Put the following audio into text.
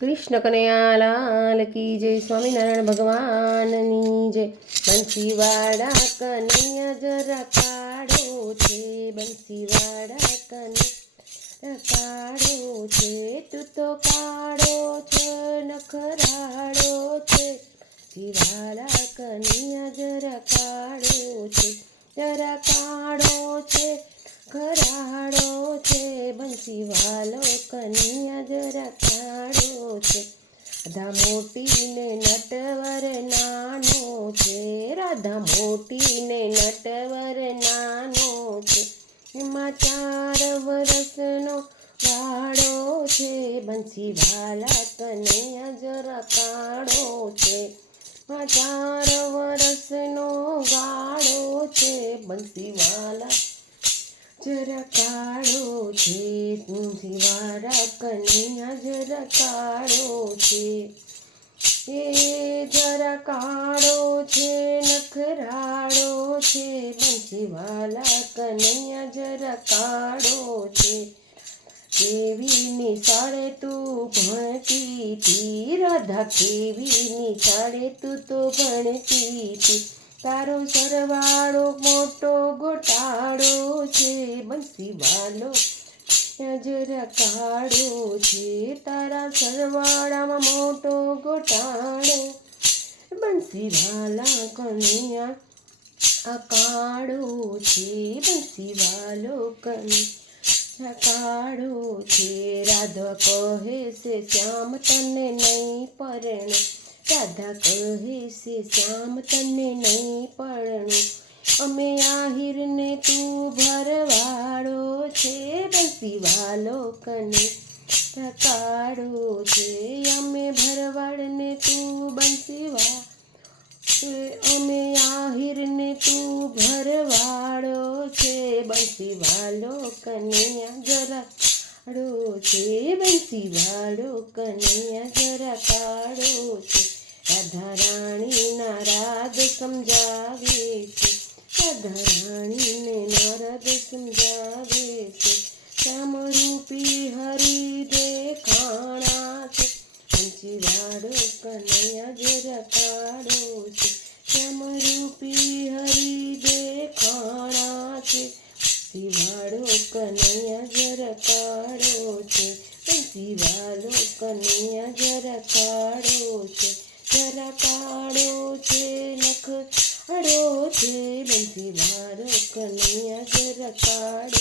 कृष्ण कन्हैया लाल की जय। स्वामीनारायण भगवाननी जय। बंसीवाड़ा कन्हैया जरा काढ़ो छे, बंसीवाड़ा कन्हैया काढ़ो छे, तू तो काढ़ो छे नखराड़ो छे, बंसीवाड़ा कन्हैया जरा काढ़ो छे, जरा काढ़ो छे खराड़ो छे, बंसीवालो कन्हैया जरा काढ़ो छे, राधा मोटी ने नटवर नानो छे, राधा मोटी ने नटवर नानो छे, एमां 4 वरसनो गाड़ो छे, बंसीवाला कन्हैया जरा काढ़ो छे, 4 वरसनो गाड़ो छे, बंसीवाला जरा काढ़ो छे, बंसीवाड़ा कन्हैया जरा काढ़ो छे, ए जरा काढ़ो छे नखराड़ो छे, बंसीवाला कन्हैया जरा काढ़ो छे, केवी निशाळे तू भणती थी, राधा केवी निशाळे तू तो भणती थी, तारो सरवाड़ो मोटो घोटाड़ो छे, बंसीवालो जरा काढ़ो छे, तारा सरवाड़ामां मोटो घोटाड़ो, बंसीवाला कन्हैया काढ़ो छे, बंसीवालो कन्हैया काढ़ो छे, राधा कहे से श्याम तने नहीं परणे, राधा कहे से श्याम तने नहीं परणे, अमे आहिर ने तू भरवाड़ो छे, बंसीवालो कन्हैया काढ़ो छे, अमे भरवाड़ ने तू बंसीवालो, अमे आहिर ने तू भरवाड़ो छे, बंसीवालो कन्हैया जरा काढ़ो छे, बंसीवालो कन्हैया जरा काढ़ो छे, राधा राणी ना राग समझावे छे, राधा राणी ने नारद समझावे छे, श्याम रूपी हरि देखाणा छे, बंसीवाड़ो कन्हैया जरा काढ़ो छे, श्याम रूपी हरि देखाणा छे, बंसीवाड़ो कन्हैया जरा काढ़ो छे, बंसीवालो कन्हैया जरा काढ़ो छे, जरा काढ़ो छे नखराड़ो छे, बंसीवालो कन्हैया जरा काढ़ो